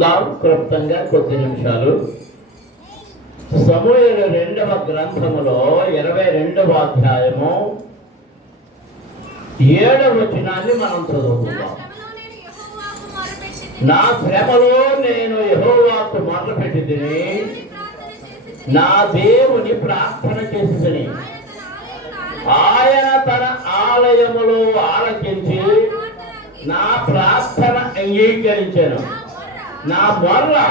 క్లుప్తంగా కొద్ది నిమిషాలు. సమూహల రెండవ గ్రంథములో ఇరవై రెండవ అధ్యాయము ఏడవ వచనాన్ని మనం చదువుకుందాం. నా శ్రమలో నేను యహోవాకు మొదలుపెట్టి తిని నా దేవుని ప్రార్థన చేసి తిని ఆయన తన ఆలయములో ఆలకించి నా ప్రార్థన అంగీకరించాను. నా నా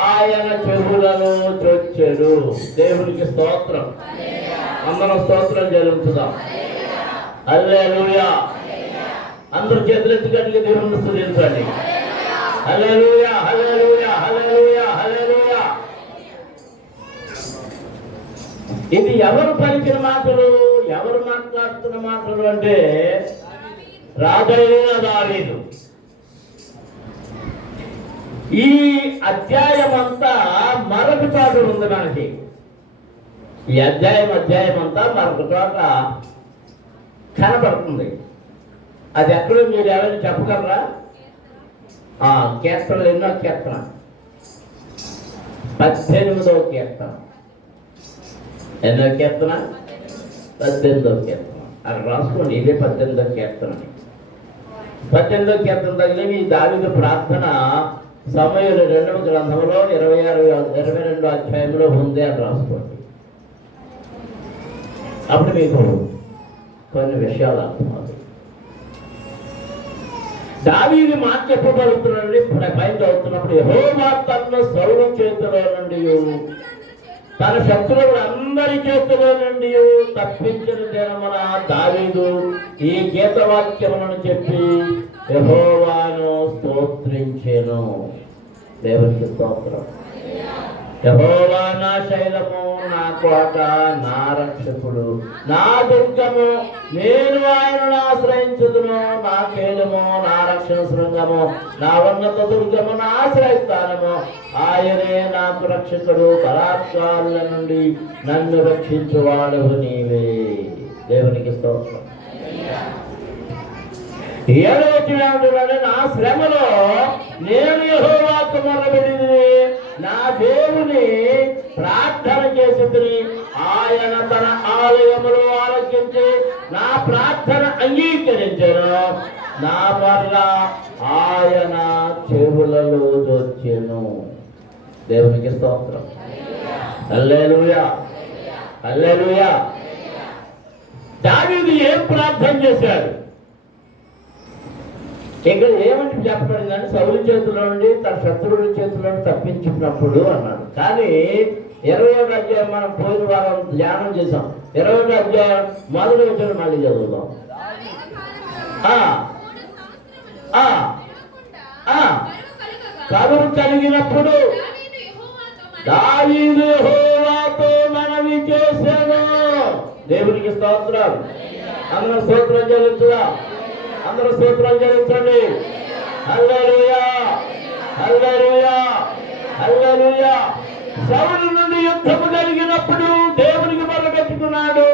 ఆయన చెవులలో చొచ్చెను దేవునికి స్తోత్రం. అందరం స్తోత్రం జరుగుతుందాం అల్లే లూయా అందరూ చేతులెత్తి కట్టి దేవుని స్థుతించండి. హలే లూయా హలే లూయా హలే లూయా హలే లూయా ఇది ఎవరు పలికిన మాటలు? ఎవరు మాట్లాడుతున్న మాటలు అంటే రాజైన దావీదు. ఈ అధ్యాయం అంతా మరొక చోట ఉంది మనకి. ఈ అధ్యాయం అధ్యాయం అంతా మరొక చోట కనబడుతుంది. అది ఎక్కడో మీరు ఎవరైనా చెప్పగలరా? ఆ, కీర్తనలు ఎన్నో కీర్తన పద్దెనిమిదవ కీర్తన. ఎన్నో కీర్తన? పద్దెనిమిదవ కీర్తన. అక్కడ రాసుకోండి ఇదే పద్దెనిమిదవ కీర్తన. అని. పద్దెనిమిదవ కీర్తన తగిన ఈ దావిద ప్రార్థన సమయంలో రెండవ గ్రంథంలో ఇరవై ఆరు ఇరవై రెండు అధ్యాయంలో ఉంది అని రాసుకోండి. అప్పుడు మీకు కొన్ని విషయాలు అర్థమవుతాయి. దావీది మాట చెప్పబడుతున్నాడు పైన చదువుతున్నప్పుడు యెహోవా తన సౌరు చేతిలో నుండి తన శత్రువులు అందరి చేతిలో నుండి తప్పించిన దినమన దావీదు ఈ గీతవాక్యములను చెప్పి యహోవాను స్తోత్రించెను. దేవునికి స్తోత్రం. యహోవా నా శైలము నా కోట నా రక్షకుడు. నా దుర్గము నేను ఆయనను ఆశ్రయించుదును. నా కేలము నా రక్షణ శృంగము నా ఉన్నత దుర్గము నా ఆశ్రయిస్తానము ఆయనే నాకు రక్షకుడు బలాత్కారుల నుండి నన్ను రక్షించువాడు నీవే. దేవునికి స్తోత్రం. ఏడవ వచ్చిన నా శ్రమలో నేను యహోవాకు మొరబెట్టింది నా దేవుని ప్రార్థన చేసింది. ఆయన తన ఆలయములో ఆలోచించి నా ప్రార్థన అంగీకరించాను నా వల్ల ఆయన చెవులలో వచ్చాను దేవునికి స్తోత్రం. హల్లెలూయా. హల్లెలూయా. దావీదు ఏం ప్రార్థన చేశాడు? ఇక్కడ ఏమని చెప్పబడిందంటే సౌలు చేతిలో నుండి తన శత్రువుల చేతిలో తప్పించినప్పుడు అన్నాడు. కానీ ఇరవై ఒకటి అధ్యాయం మనం పోయిన వారం ధ్యానం చేసాం ఇరవై ఒకటి అధ్యాయం మొదటి వచ్చిన మళ్ళీ చదువుదాం. ఆ, ఆ, ఆ. కరువు కలిగినప్పుడు దావీదు మనవి చేశాను. దేవునికి స్తోత్రం అందరం స్తోత్రం చెల్లించుదా. అందరూ స్తోత్రం చెల్లించండి. హల్లెలూయా హల్లెలూయా హల్లెలూయా. సౌలు నుండి యుద్ధము జరిగినప్పుడు దేవునికి మొదలుపెట్టుకున్నాడు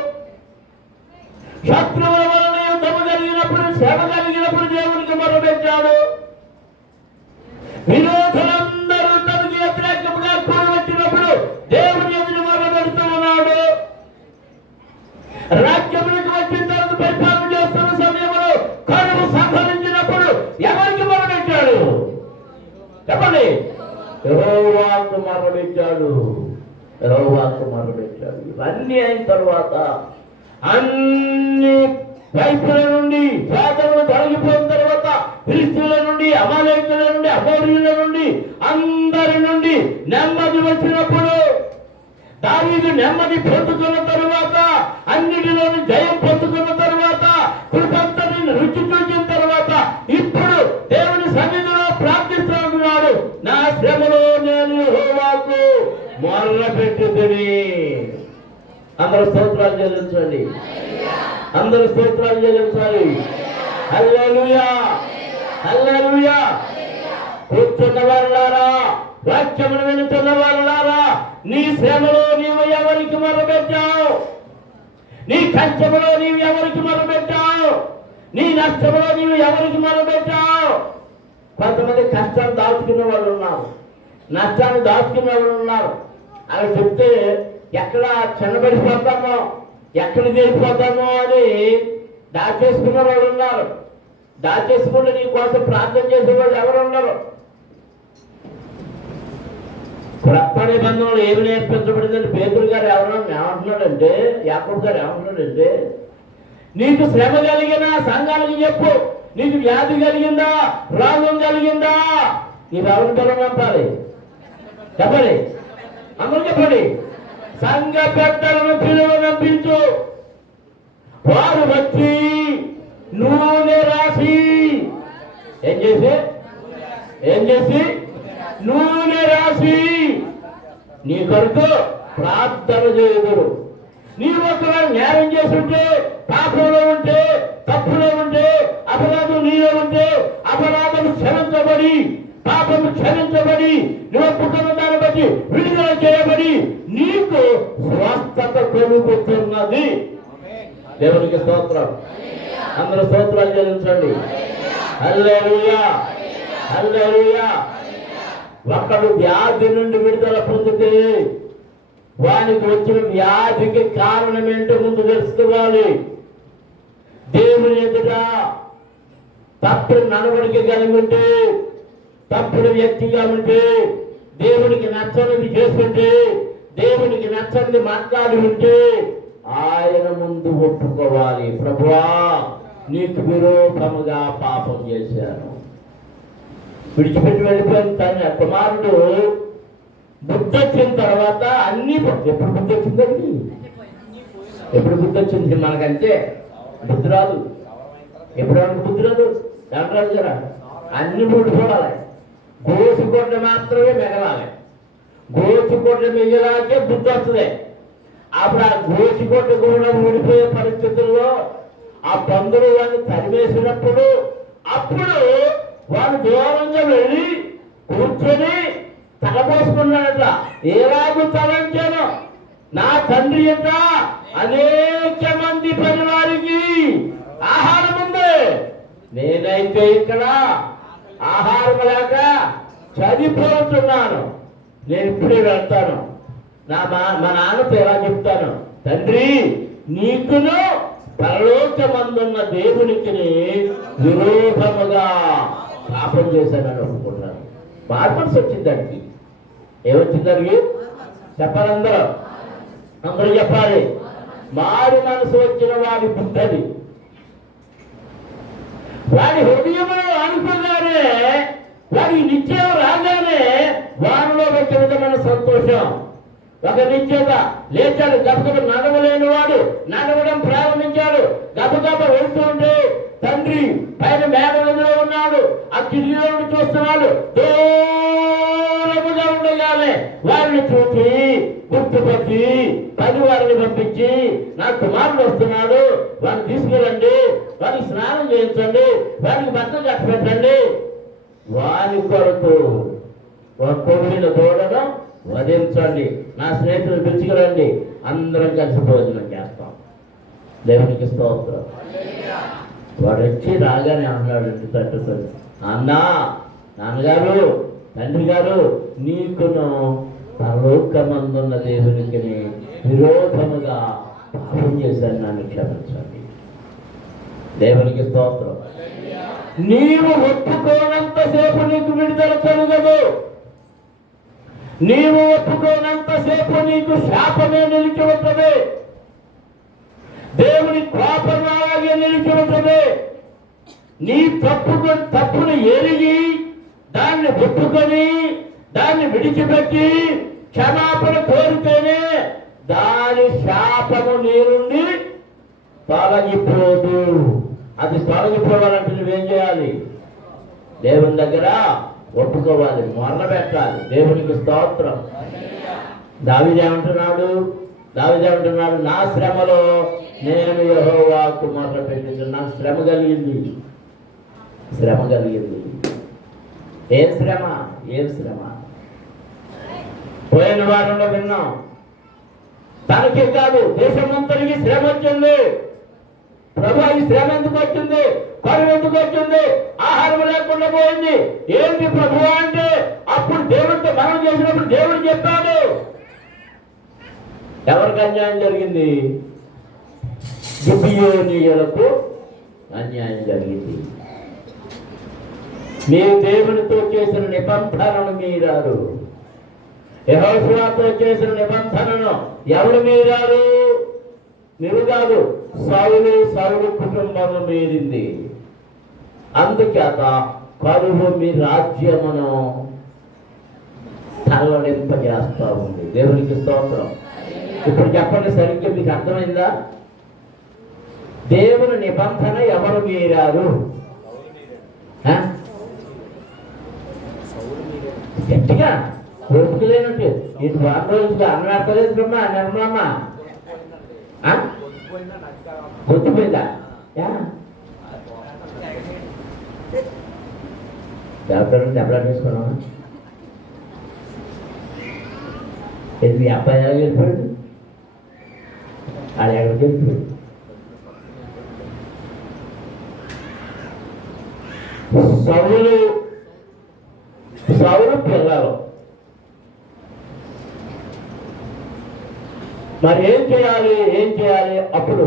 శత్రువుల వలన యుద్ధము జరిగినప్పుడు శ్రమ జరిగినప్పుడు మరణించాడు మొదలుపెట్టాడు మరణించాడు ఇవన్నీ అయిన తర్వాత అన్ని వైపుల నుండి శాతములు తొలగిపోయిన తర్వాత ఫిలిస్తీన్ల నుండి అమాలేకుల నుండి అమోరీల నుండి అందరి నుండి నెమ్మది వచ్చినప్పుడు దావీదు నెమ్మది పొందుతున్న తరువాత అందరూ స్తోత్రాలు చెల్లించండి. అందరూ స్తోత్రాలు చెల్లించాలి. హల్లెలూయా! హల్లెలూయా! కూర్చున్న వాళ్ళారా వాక్యమును వినుతున్న వాళ్ళారా నీ శ్రమలో నీవు ఎవరికి మొరబెట్టావు నీ కష్టములో నీవు ఎవరికి మొరబెట్టావు నీ నష్టములో నీవు ఎవరికి మొరబెట్టావు కొంతమంది కష్టాన్ని దాచుకునే వాళ్ళు ఉన్నారు. నష్టాన్ని దాచుకునే వాళ్ళు ఉన్నారు. అవి చెప్తే ఎక్కడ చిన్నబడిపోతామో ఎక్కడ చేరిపోతామో అని దాచేసుకునే వాళ్ళు ఉన్నారు. దాచేసుకుంటే నీ కోసం ప్రార్థన చేసే వాళ్ళు ఎవరు ఉండరు. క్రొత్త నిబంధనలు ఏమి నేర్పించబడిందని పేదరు గారు ఎవరు ఏమంటున్నాడంటే యాకబ్ గారు ఏమంటున్నాడంటే నీకు శ్రమ కలిగినా సంఘాలకి చెప్పు. నీకు వ్యాధి కలిగిందా రోగం కలిగిందా? నీ ఎవరిని చెప్పాలి చెప్పండి. అందరూ చెప్పండి. సంఘ పెద్దలను పిలువనంపించు వారు వచ్చి నూనె రాసి ఏం చేసి? ఏం చేసి? నూనె రాసి నీ కొరకు ప్రార్థన చేయుదురు. నీ ఒకవేళ న్యాయం చేస్తుంటే పాపంలో ఉంటే తప్పులో ఉంటే అపరాధం నీలో ఉంటే అపరాధం క్షమించబడి పాపం క్షమించబడి నువ్వు బట్టి విడుదల చేయబడి నీకు స్వస్థత కలుగుతున్నది. దేవునికి స్తోత్రం. అందరూ స్తోత్రాలు చెల్లించండి. హల్లెలూయా. హల్లెలూయా. ఒకడు వ్యాధి నుండి విడుదల పొందితే వానికి వచ్చిన వ్యాధికి కారణం ఏంటో ముందు తెలుసుకోవాలి. దేవుని ఎదుట తప్పుడు నడవడిక కలిగి ఉంటే తప్పుడు వ్యక్తిగా ఉంటే దేవునికి నచ్చనిది చేస్తుంటే దేవునికి నచ్చనిది మాట్లాడి ఉంటే ఆయన ముందు ఒప్పుకోవాలి. ప్రభువా నీకు విరోధముగా పాపం చేశాను. విడిచిపెట్టి వెళ్ళిపోయిన తన కుమారుడు. బుద్ధి వచ్చిన తర్వాత అన్ని ఎప్పుడు బుద్ధి వచ్చిందండి ఎప్పుడు బుద్ధి వచ్చింది మనకంటే? బుద్ధి రాదు ఎప్పుడు బుద్ధి రాదు దాంట్లో రాదు అన్ని ఊడిపోవాలి గోసుకొండ మాత్రమే మిగలాలి గోసుకొండ మిగిలాకే బుద్ధి వస్తుంది. అప్పుడు ఆ గోసుకొండ కూడా ఊడిపోయే పరిస్థితుల్లో ఆ పందులు వాడిని తరిమేసినప్పుడు అప్పుడు వాడు దూరంగా వెళ్ళి కూర్చొని తలపోసుకున్నాడట ఏలాగు తలంచాను నా తండ్రి యొక్క అనేక మంది పని వారికి ఆహారం ఉంది. నేనైతే ఇక్కడ ఆహారం లేక చనిపోతున్నాను. నేను ఇప్పుడే వెళ్తాను. నా మా మా నాన్నతో ఎలా చెప్తాను. తండ్రి నీకును పరలోకమందున్న దేవునికి విరోధముగా పాపం చేశానని అనుకుంటున్నాను. మార్పల్సి వచ్చిందండి ఏమొచ్చిందండి చెప్పాలి అందరూ అందరూ చెప్పాలి. మారు మనసు వచ్చిన వాడి బుద్ధది వాడి హృదయంలో అనుకోగానే వాడి నిత్యం రాగానే వారిలో ఒక విధమైన సంతోషం. ఒక నిత్యత లేచాడు గబగబ నడవలేని వాడు నడవడం ప్రారంభించాడు గబగబ వెళ్తుంటే తండ్రి పైన మేఘలో ఉన్నాడు ఆ కిటికీలో చూస్తున్నాడు దో ఉండగానే వారిని చూసి గుర్తుపచ్చి పది వారిని పంపించి నా కుమారుడు వస్తున్నాడు. వారిని తీసుకురండి. వారికి స్నానం చేయించండి. వారికి బట్టలు కట్టి పెట్టండి వారి కొరకు ఒక చూడడం వధించండి. నా స్నేహితులు పిలుచుకురండి. అందరం కలిసి భోజనం చేస్తాం. దేవునికి స్తోత్రం. వాడు వచ్చి రాగానే అన్నాడు ఇంటి అన్నా నాన్నగారు తండ్రి గారు నీకును పరలోకమందున్న దేవునికి విరోధముగా పాపం చేశాను నన్ను క్షమించండి. దేవునికి స్తోత్రం. నీవు ఒప్పుకోనంతసేపు నీకు విడుదల కలుగదు. నీవు ఒప్పుకోనంతసేపు నీకు శాపమే నిలిచి ఉంటుంది. దేవుని కోపం అలాగే నిలిచి ఉంటుంది. నీ తప్పు తప్పును ఎరిగి దాన్ని ఒప్పుకొని దాన్ని విడిచిపెట్టి క్షమాపణ కోరితేనే దాని శాపము నీరుండి తొలగిపోదు. అది తొలగిపోవాలంటే నువ్వేం చేయాలి? దేవుని దగ్గర ఒప్పుకోవాలి మొరణ పెట్టాలి. దేవునికి స్తోత్రం. దావిదేమంటున్నాడు దావిదేమంటున్నాడు నా శ్రమలో నేను యహోవాకు మొదలు పెట్టింది నాకు శ్రమ కలిగింది. శ్రమ కలిగింది. ఏం శ్రమ? ఏం శ్రమ? పోయిన వారంలో విన్నాం. తనకే కాదు దేశమంతరికి శ్రమ వచ్చింది. ప్రభు ఈ శ్రమ ఎందుకు వచ్చింది? కరువు ఎందుకు వచ్చింది? ఆహారం లేకుండా పోయింది. ఏంటి ప్రభు అంటే అప్పుడు దేవుడితో మనం చేసినప్పుడు దేవుడు చెప్పాడు. ఎవరికి అన్యాయం జరిగింది? గిబియోనీయులకు అన్యాయం జరిగింది. మీ దేవునితో చేసిన నిబంధనను మీరారు. యహోశివాతో చేసిన నిబంధనను ఎవరి మీరారు మీరు కాదు. సౌలు సౌలు కుటుంబం మీరింది అందుచేత కరువు మీ రాజ్యమును తల్లడింపజేస్తా ఉంది. దేవునికి స్తోత్రం. ఇప్పుడు చెప్పండి సరిగ్గా మీకు అర్థమైందా? దేవుని నిబంధన ఎవరు మీరారు ఆ? గట్టిగా ఓపికలేనట్టు ఇటు వారం రోజులుగా అన్నం ఎత్తలేదు బ్రహ్మ నిర్మలమ్మ ఆ? గుర్తుపోయిందా డాక్టర్ దెబ్బలా తీసుకున్నావా ఇది మీ అబ్బాయి ఎలా వెళ్ళిపోయాడు? అది ఎక్కడికి వెళ్ళిపోయాడు? సౌలు సౌలు పిల్లలు. మరి ఏం చేయాలి ఏం చేయాలి? అప్పుడు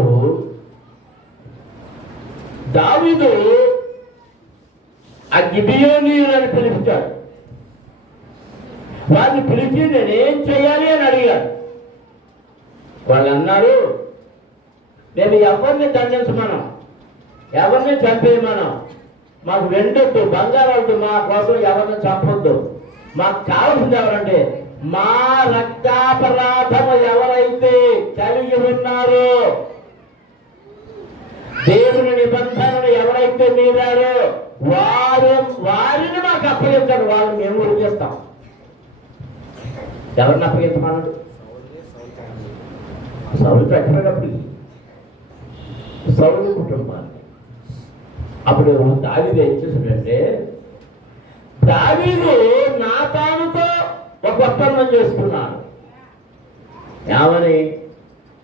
దావిదు ఆ గిబియోనీయులను పిలిపించాడు వారిని పిలిచి నేనేం చేయాలి అని అడిగాడు. వాళ్ళు అన్నారు మేము ఎవరిని దండించమనం ఎవరిని చంపేయమనం మాకు వెండొద్దు బంగారాలతో మా కోసం ఎవరిని చంపొద్దు. మాకు కావాల్సింది ఎవరంటే మా రక్తాపరాధము ఎవరైతే కలిగి ఉన్నారో దేవుని నిబంధనను ఎవరైతే మీరారో వారు వారిని మాకు అప్పగించండి. వాళ్ళని మేము ఉడికిస్తాం ఎవరిని అప్పగించమన్నాడు సౌలు పెట్టినప్పుడు సౌలు కుటుంబాన్ని. అప్పుడు దావీదు ఏం చేశాడంటే దావీదు నాతానుతో ఒక ఒప్పందం చేసుకున్నారు. ఏమని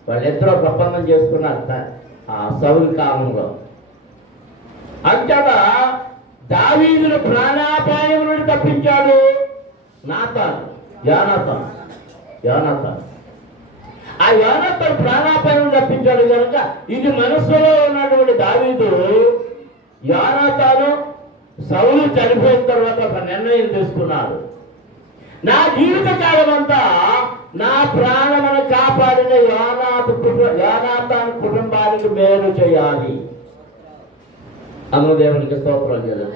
వాళ్ళిద్దరూ ఒక ఒప్పందం చేసుకున్నారు ఆ సౌలు కాలంలో. అంతట దావీదును ప్రాణాపాయం నుండి తప్పించాడు నాతాను యానాతాను యానాతాను. ఆ యోనత్తను ప్రాణాపాయం తప్పించాడు కనుక ఇది మనస్సులో ఉన్నటువంటి దావీదు యోనాతాను సౌలు చనిపోయిన తర్వాత ఒక నిర్ణయం తీసుకున్నాడు నా జీవితకాలం అంతా నా ప్రాణమును కాపాడిన యానాథ కుటుంబ యోనాతాన్ కుటుంబానికి మేలు చేయాలి. అమ్మదేవునికి స్తోత్రం చేయాలి.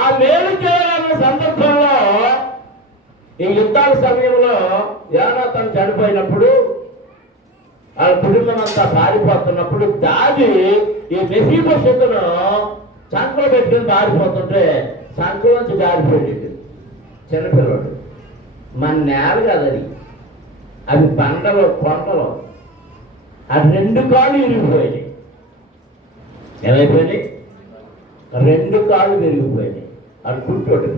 ఆ మేలు చేయాలన్న సందర్భంలో ఈ యుద్ధాల సమయంలో యోనాథన్ చనిపోయినప్పుడు వాళ్ళ కుటుంబం అంతా పారిపోతున్నప్పుడు దాది ఈ మెసీభవిష్యత్తును సంకలో పెట్టుకుని పారిపోతుంటే సంకలోంచి జారిపోయాడు చిన్నపిల్లడు మన నేల కదది అవి బండలు కొండలు. ఆ రెండు కాళ్ళు విరిగిపోయాయి. ఏమైపోయినాయి రెండు కాళ్ళు విరిగిపోయినాయి అది కుట్టోడు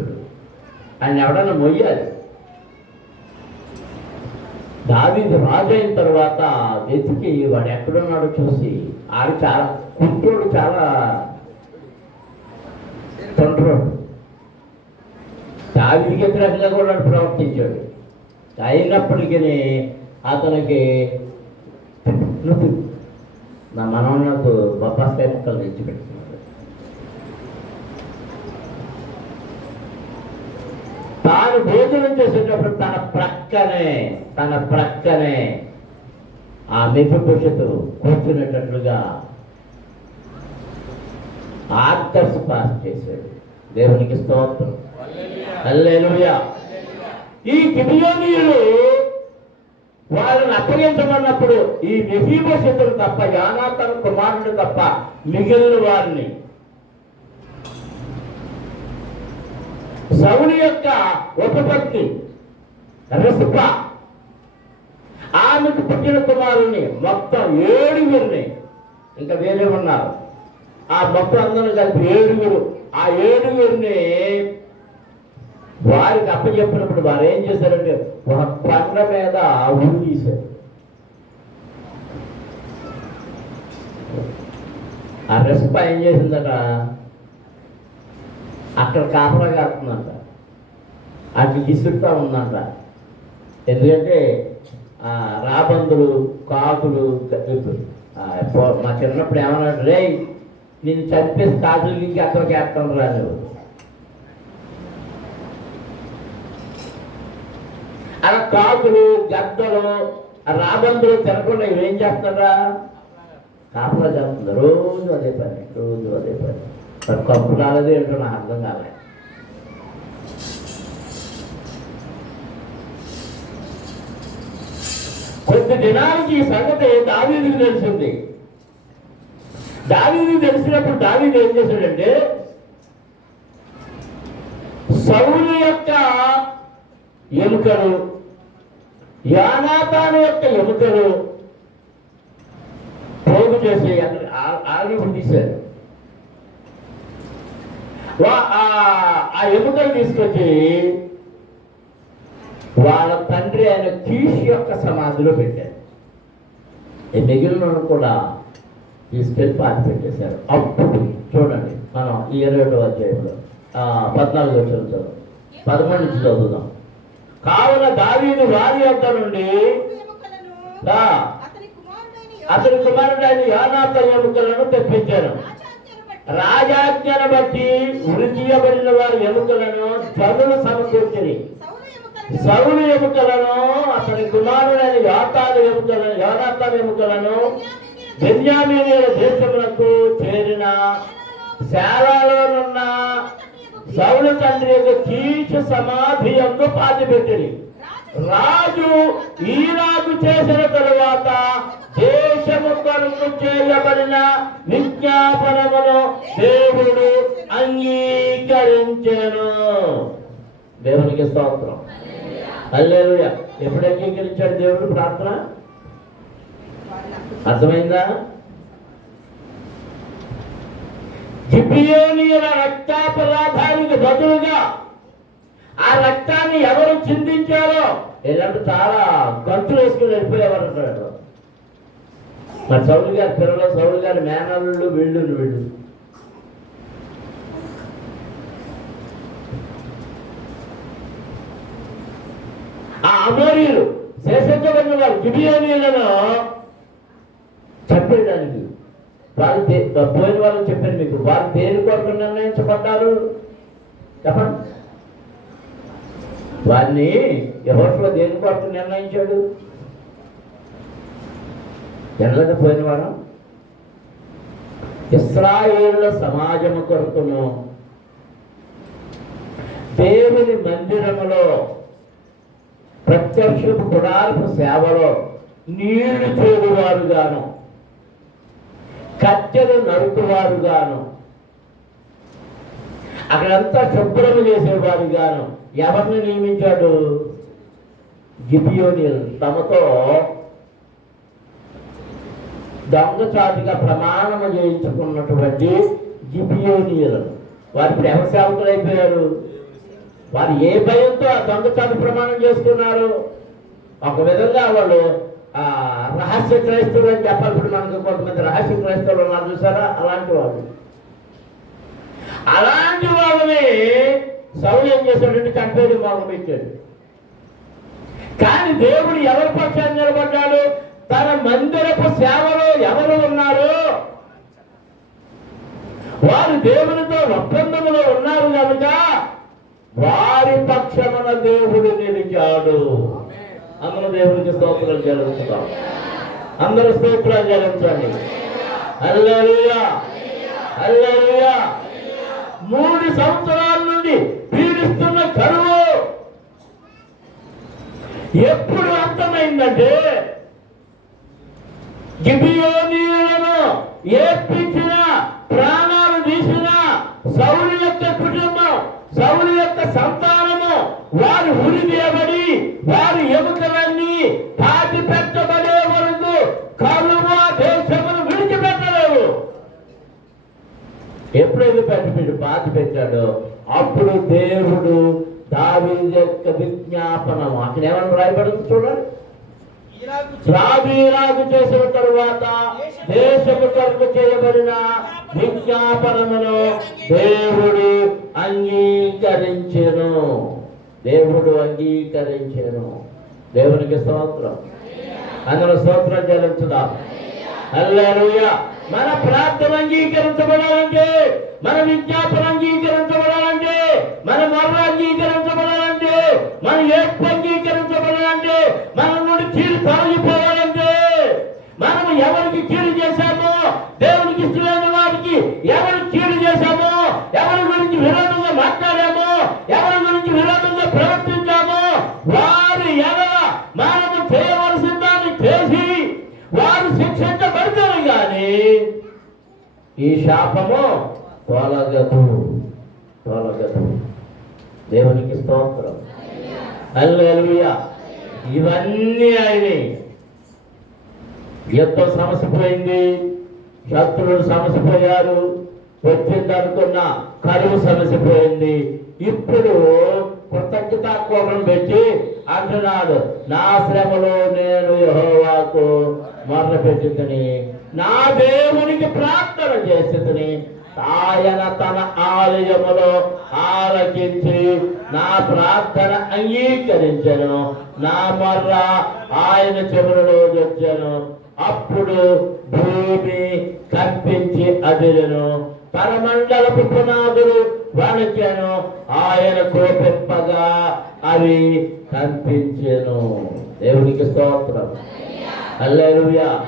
ఆయన ఎవడన్నా మొయ్యాలి? దాది రాజు అయిన తర్వాత వెతికి వాడు ఎక్కడున్నాడో చూసి ఆడు చాలా కుట్టోడు చాలా తొండ్రోడు దావీదికి వ్యతిరేకంగా కూడా ప్రవర్తించాడు. అయినప్పటికీ అతనికి నువ్వు నా మనవన్నకు బొప్పాస్కాయ ముక్కలు తెచ్చిపెడుతున్నాడు. తాను భోజనం చేసేటప్పుడు తన ప్రక్కనే తన ప్రక్కనే ఆ మెప్పు కూర్చునేటట్లుగా ఆర్డర్స్ పాస్ చేశాడు. దేవునికి స్తోత్రం. ఈ గిబియోనీయులు వాళ్ళని అప్పగించమన్నప్పుడు ఈ మెఫీభూషితుడు తప్ప యానాతన కుమారుడు తప్ప మిగిలిన వారిని. సౌని యొక్క ఉపపత్ని రిస్ప. ఆమెకు పుట్టిన కుమారుని మొత్తం ఏడుగురిని ఇంకా వేరే ఉన్నారు. ఆ మొత్తం అందరూ కలిపి ఏడుగురు. ఆ ఏడుగురిని వారికి అప్పచెప్పినప్పుడు వారు ఏం చేశారంటే ఒక పండ్ల మీద ఊరు తీశారు. ఆ రెస్ప ఏం చేసిందట? అక్కడ కాపలా కాస్తుందంట అటు విసురుతూ ఉందంట. ఎందుకంటే ఆ, రాబందులు కాకులు మా చిన్నప్పుడు ఏమన్నా రే నేను చంపేసి కాకులు ఇంక అక్కడికి వేస్తాను రా నువ్వు కాకులు గద్దలు ఆ రాబందులు తినకుండా ఏం చేస్తారా కాపలా చేస్తుంది రోజు అదే పని రోజు అదే పని. మరి కప్పు రాలేదు ఏంటో నాకు అర్థం కాలే. కొద్ది దినానికి ఈ సంగతి దావీదికి తెలిసింది. దావీదికి తెలిసినప్పుడు దావీది ఏం చేశాడంటే సౌలు యొక్క ఎముకలు యానాతాను యొక్క ఎముకలు పోగు చేసి ఆగి తీశారు. వా- ఆ- ఆ ఎముకలు తీసుకొచ్చి వాళ్ళ తండ్రి ఆయన కీష్ యొక్క సమాధిలో పెట్టారు. ఈ మిగిలిన కూడా తీసుకెళ్ళి పాతి పెట్టేశారు. అప్పుడు చూడండి మనం ఈ ఇరవై ఒకటో అధ్యాయంలో పద్నాలుగు వచ్చిన చదువు. పదమూడు నుంచి చదువుదాం. కావున దావీదు వారి యొక్క నుండి అతని కుమారుడైన యానాత ఎముకలను తెప్పించారు. రాజాజ్ఞను బట్టి ఉరి తీయబడిన వారి ఎముకలను జనులు సమకూర్చని సౌలు ఎముకలను అతని కుమారుడైన యోతాలు ఎముకలను యోనాతాలు ఎముకలను బెన్యామీనీయుల దేశములకు చేరిన శాలలోనున్న సౌలు తండ్రి యొక్క కీచు సమాధి యొక్క పాతి పెట్టింది రాజు ఈ రాజు చేసిన తరువాత దేశము కొరకు చేయబడిన విజ్ఞాపనమును దేవుడు అంగీకరించాను. దేవునికి స్తోత్రం. హల్లెలూయ. ఎప్పుడు అంగీకరించాడు దేవుడు ప్రార్థన? అర్థమైందా? గిబియోనీయుల రక్తాపరాధానికి బదులుగా ఆ రక్తాన్ని ఎవరు చిందించారో ఇలాంటి చాలా గంతులు వేసుకుని వెళ్ళిపోయేవారు అంటాడు మరి సౌలు గారి పిల్లలు సౌలు గారి మేనల్లు వీళ్ళు వీళ్ళు. ఆ అమోరీలు శేషించబడిన వారు గిబియోనీయులను వారు దే- పోయిన వాళ్ళని చెప్పారు మీకు వారు దేని కొరకు నిర్ణయించబడ్డారు? చెప్పండి. వారిని ఎవరిలో దేని కొరకు నిర్ణయించాడు? ఎన్నది పోయిన వారం? ఇస్రాయేళ్ళ సమాజము కొరకును. దేవుని మందిరములో ప్రత్యక్ష గుడాలకు సేవలో నీళ్ళు తోడువారుగాను. కట్టెలు నరుకువారుగాను. అక్కడంతా శుభ్రం చేసేవారుగాను. ఎవరిని నియమించాడు? గిబియోనియల్. తమతో దొంగచాటుగా ప్రమాణము చేయించుకున్నటువంటి గిబియోనియలు. వారు ఇప్పుడు అయిపోయారు? వారు ఏ భయంతో ఆ దొంగచాటు ప్రమాణం చేసుకున్నారు? ఒక విధంగా వాళ్ళు రహస్య క్రైస్తవులు అని చెప్పాలి ఇప్పుడు మనకు కొంతమంది రహస్య క్రైస్తవులు ఉన్నారు చూసారా? అలాంటి వాళ్ళు. అలాంటి వాళ్ళని సౌలు ఏం చేశాడంటే చంపేది మొదలు పెట్టాడు కానీ దేవుడు ఎవరి పక్షాన్ని నిలబడ్డాడు? తన మందిరపు సేవలో ఎవరు ఉన్నారు? వారు దేవునితో ఒప్పందములో ఉన్నారు కనుక వారి పక్షమున దేవుడు నిలిచాడు. అందరూ దేవునికి స్తోత్రాలు చెల్లించుతాం అందరూ స్తోత్రాలు చెల్లించండి. అల్లరియా అల్లరియా మూడు సంవత్సరాల నుండి పీడిస్తున్న కరువు ఎప్పుడు అర్థమైందంటే గిబియోనియులను ఏర్పించిన ప్రాణాలు తీసిన సౌలు యొక్క కుటుంబం సౌలు యొక్క సంతానము వారి ఉరిదేయబడి వారి ఎముకలన్నీ పాతి పెట్టబడే వరకు కరువు దేశమును విడిచిపెట్టలేవు ఎప్పుడైతే పెట్టి పాతి పెట్టాడో అప్పుడు దేవుడు దావీదు యొక్క విజ్ఞాపనం అక్కడ ఏమన్నా రాయబడింది చూడండి. రాబీరాగు చేసిన తరువాత దేశము కొరకు చేయబడిన విజ్ఞాపనమును దేవుడు అంగీకరించెను. దేవుడు అంగీకరించాను. దేవునికి స్తోత్రం. అందులో స్తోత్రం చెల్లించుదాం. మన ప్రార్థన అంగీకరించబడాలంటే మన విజ్ఞాపన అంగీకరించబడాలంటే మన మొర్ర అంగీకరించబడాలంటే మన ఏడ్పు అంగీకరించబడాలంటే మన నుండి కీడు తొలగిపోవాలంటే మనం ఎవరికి కీడు చేశామో దేవునికి ఇష్టమైన వారికి ఎవరు కీడు చేశామో ఎవరి గురించి విరోధంగా మాట్లాడామో ఈ శాపము తొలగదు తొలగదు. దేవునికి స్తోత్రం. హల్లెలూయా. ఇవన్నీ అయినాయి యుద్ధం సమసిపోయింది? శత్రువులు సమసిపోయారు. వచ్చింది అనుకున్న కరువు సమసిపోయింది. ఇప్పుడు కృతజ్ఞతాకోపం పెట్టి అంటున్నాడు నా శ్రమలో నేను యహోవాకు మరణ పెట్టిందని నా దేవునికి ప్రార్థన చేసి ఆయన తన ఆలయములో ఆలకించి నా ప్రార్థన అంగీకరించను. నా మర్ర ఆయన చెవులలో వచ్చాను అప్పుడు భూమి కంపించి అదిలను మండలపు పునాదులు వణికెను. ఆయన కోపెప్పగా అవి కనిపించెను. దేవునికి స్తోత్రం. అల్లెలుయా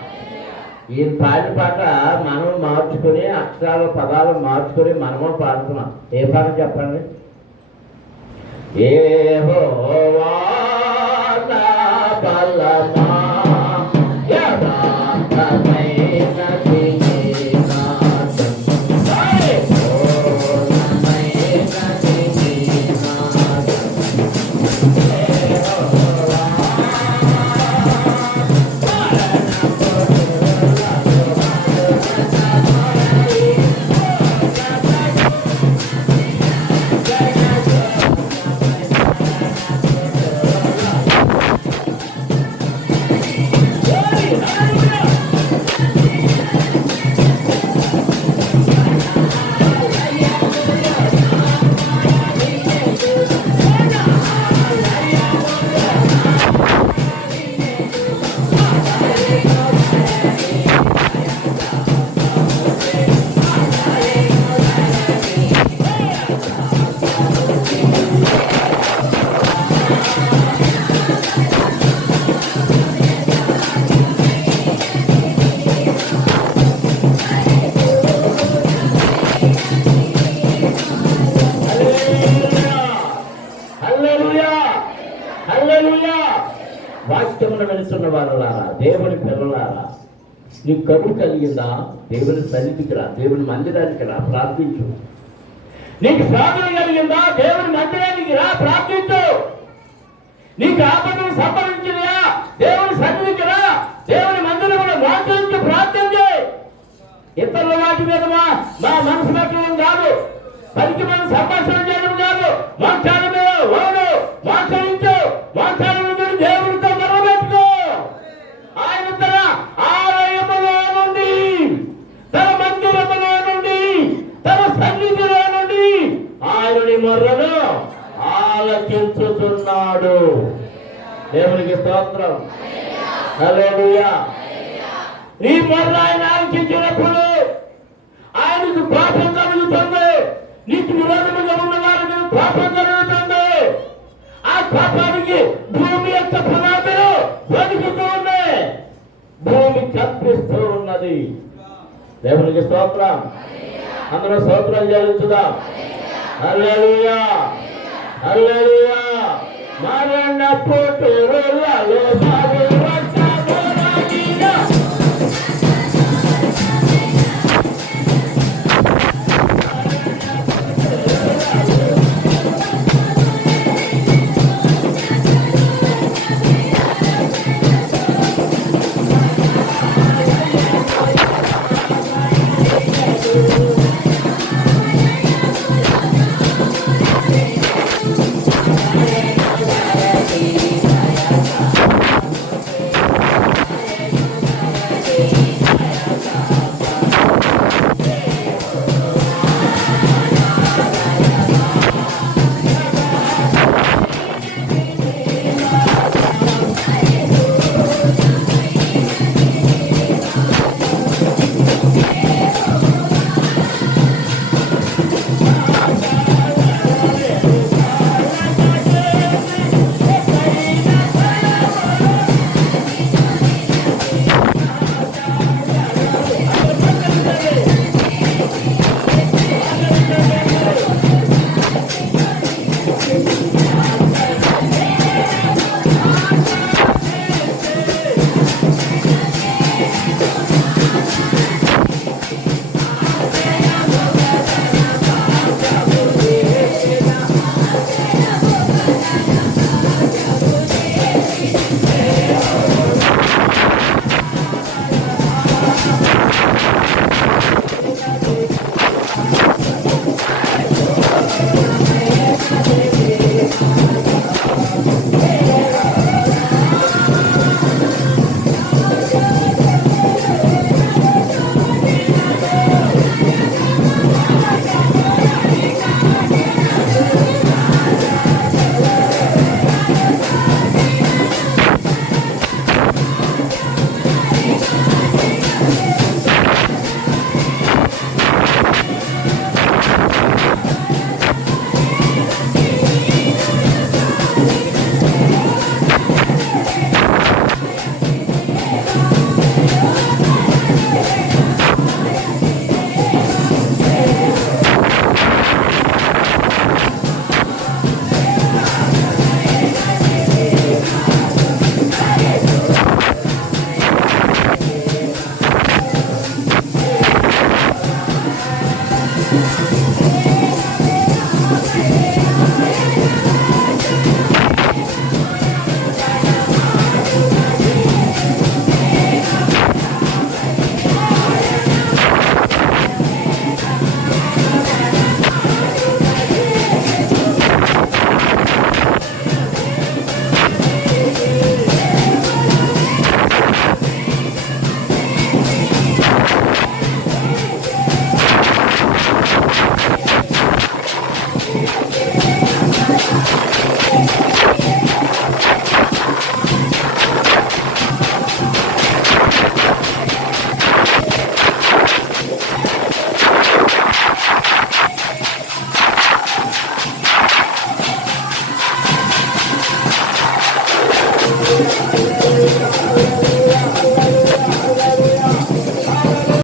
ఈ పాట పాట మనం మార్చుకొని అక్షరాలు పదాలు మార్చుకొని మనము పాడుతున్నాం. ఏ పాట చెప్పండి? ఏ నా నీ కరువు కలిగిందా? దేవుని సన్నిధికి రా దేవుని మందిరానికి రా ప్రార్థించు. నీకు సాధన కలిగిందా? దేవుని మందిరానికి రా ప్రార్థించు. నీకు ఆపదలు సంభవించినయా? దేవుని సన్నిధికి రా దేవుని మందిరంలో మోకరించి ప్రార్థన చేయి ఇతరుల వాటి మీద మా మా మనసు పెట్టడం కాదు. పనికి మనం సంభాషణ చేయడం కాదు. మోక్షాల మీద ఓడు మోసరించు మోక్షాల మీద దేవుడితో మొరబెట్టుకో ఆయన తన ఆలయములో నుండి తన మందిరములో నుండి తన సన్నిధిలో నుండి ఆయనని మొర్రను ఆలకించుతున్నాడు దేవునికి స్తోత్రం. హల్లెలూయా. నీ మొర్ర ఆయన ఆలకించినప్పుడు ఆయనకు పాపం కలుగుతుంది. నీకు విరోధముగా ఉన్న వారికి పాపం కలుగుతుంది. ఆ పాపానికి భూమి యొక్క పునాదులు బతుకుతూ ఉన్నాయి. భూమి కనిపిస్తూ ఉన్నది. దేవునికి స్తోత్రం. అందరూ స్తోత్రం చెల్లించుదాం. హల్లెలూయా. హల్లెలూయా. మరణ పుట్టురులలో మారు